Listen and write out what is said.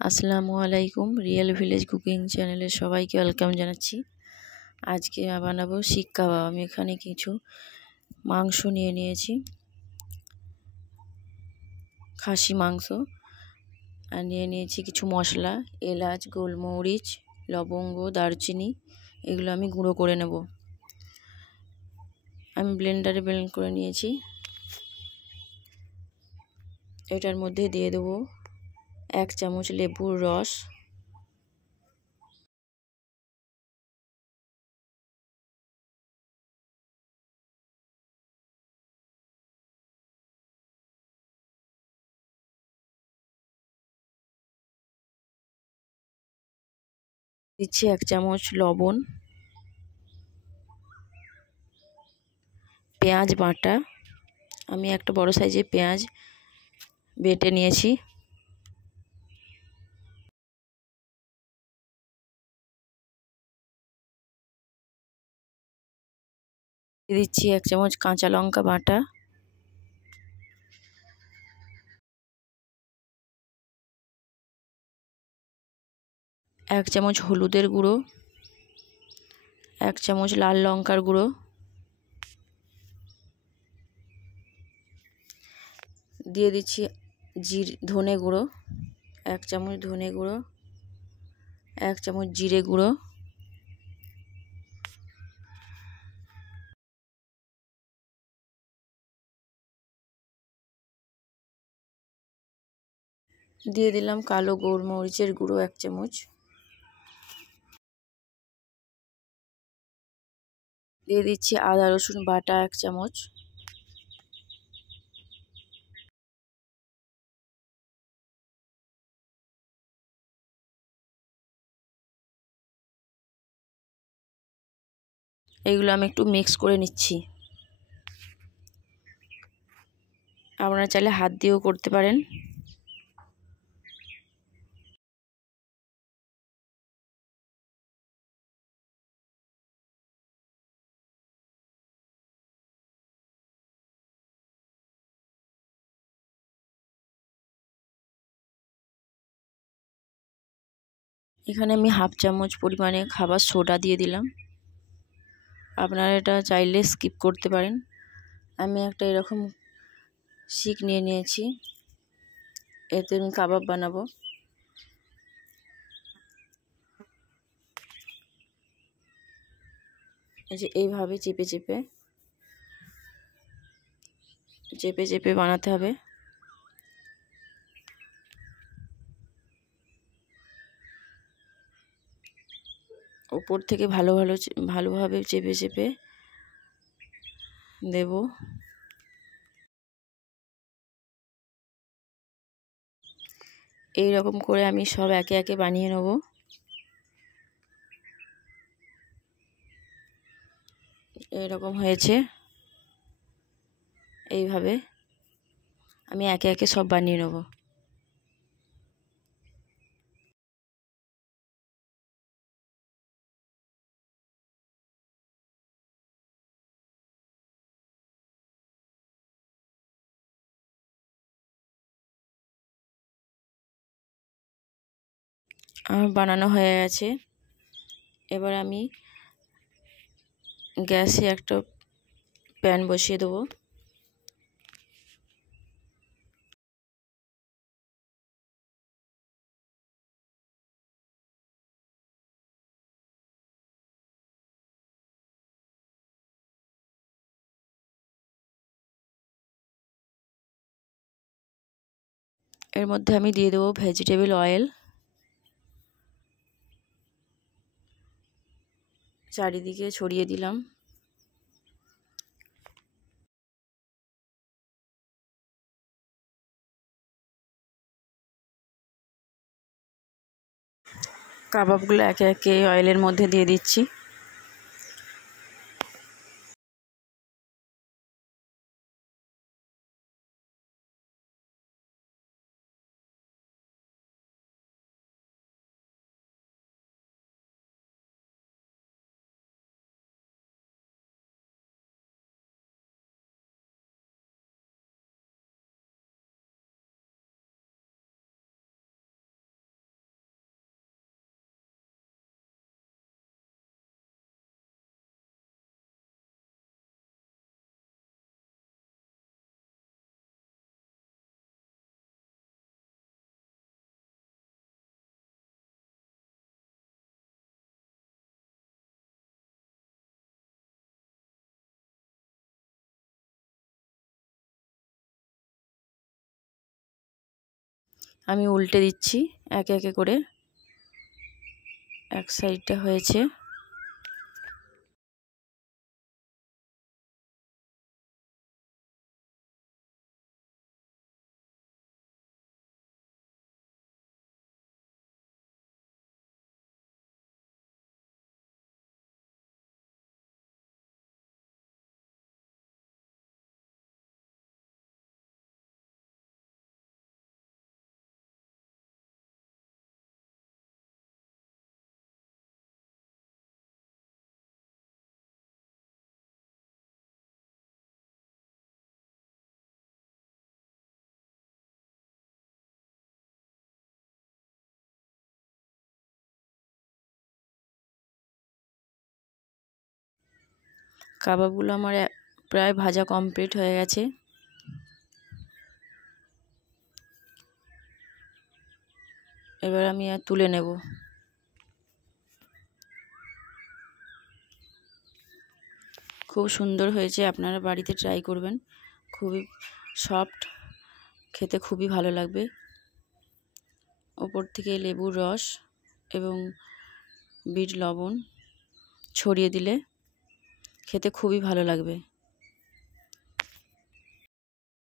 আসসালামু আলাইকুম। Real village cooking চ্যানেলে সবাইকে ওয়েলকাম জানাচ্ছি। আজকে বানাবো শিক কাবাব। আমি এখানে কিছু মাংস নিয়ে নিয়েছি, খাসি মাংস, আর নিয়ে নিয়েছি কিছু মশলা, এলাচ, গোলমরিচ, লবঙ্গ, দারচিনি। এগুলো আমি গুঁড়ো করে নেব। আমি ব্লেন্ডারে ব্লেন্ড করে নিয়েছি। এটার মধ্যে দিয়ে দেবো 1 চামচ লেবুর রস, দিচ্ছি 1 চামচ লবণ, পেঁয়াজ বাটা। আমি একটা বড় সাইজের পেঁয়াজ বেটে নিয়েছি। দিচ্ছি 1 চামচ কাঁচা লঙ্কা বাটা, এক চামচ হলুদের গুঁড়ো, 1 চামচ লাল লঙ্কার গুঁড়ো, দিয়ে দিচ্ছি ধনে গুঁড়ো, 1 চামচ ধনে গুঁড়ো, 1 চামচ জিরে গুঁড়ো, দিয়ে দিলাম কালো গোলমরিচের গুঁড়ো 1 চামচ, দিয়ে দিচ্ছি আদা রসুন বাটা 1 চামচ, এইগুলো আমি একটু মিক্স করে নিচ্ছি। আপনারা চাইলে হাত দিয়েও করতে পারেন। এখানে আমি হাফ চামচ পরিমাণে খাবার সোডা দিয়ে দিলাম। আপনারা এটা চাইলে স্কিপ করতে পারেন। আমি একটা এরকম শিক নিয়ে নিয়েছি, এতে আমি কাবাব বানাবো। এই যে এইভাবে চেপে চেপে চেপে চেপে বানাতে হবে। উপর থেকে ভালোভাবে চেপে চেপে দেব। এই রকম করে আমি সব একে একে বানিয়ে নেব। এইরকম হয়েছে। এইভাবে আমি একে একে সব বানিয়ে নেব। আমার বানানো হয়ে গেছে। এবার আমি গ্যাসে একটা প্যান বসিয়ে দেবো। এর মধ্যে আমি দিয়ে দেবো ভেজিটেবল অয়েল। চারিদিকে ছড়িয়ে দিলাম। কাবাবগুলো একে একে অয়েলের মধ্যে দিয়ে দিচ্ছি। আমি উল্টে দিচ্ছি একে একে করে। এক সাইডটা হয়েছে। কাবাবগুলো আমার প্রায় ভাজা কমপ্লিট হয়ে গেছে। এবার আমি তুলে নেব। খুব সুন্দর হয়েছে, আপনারা বাড়িতে ট্রাই করবেন। খুবই সফট, খেতে খুবই ভালো লাগবে। ওপর থেকে লেবুর রস এবং বিট লবণ ছড়িয়ে দিলে খেতে খুবই ভালো লাগবে।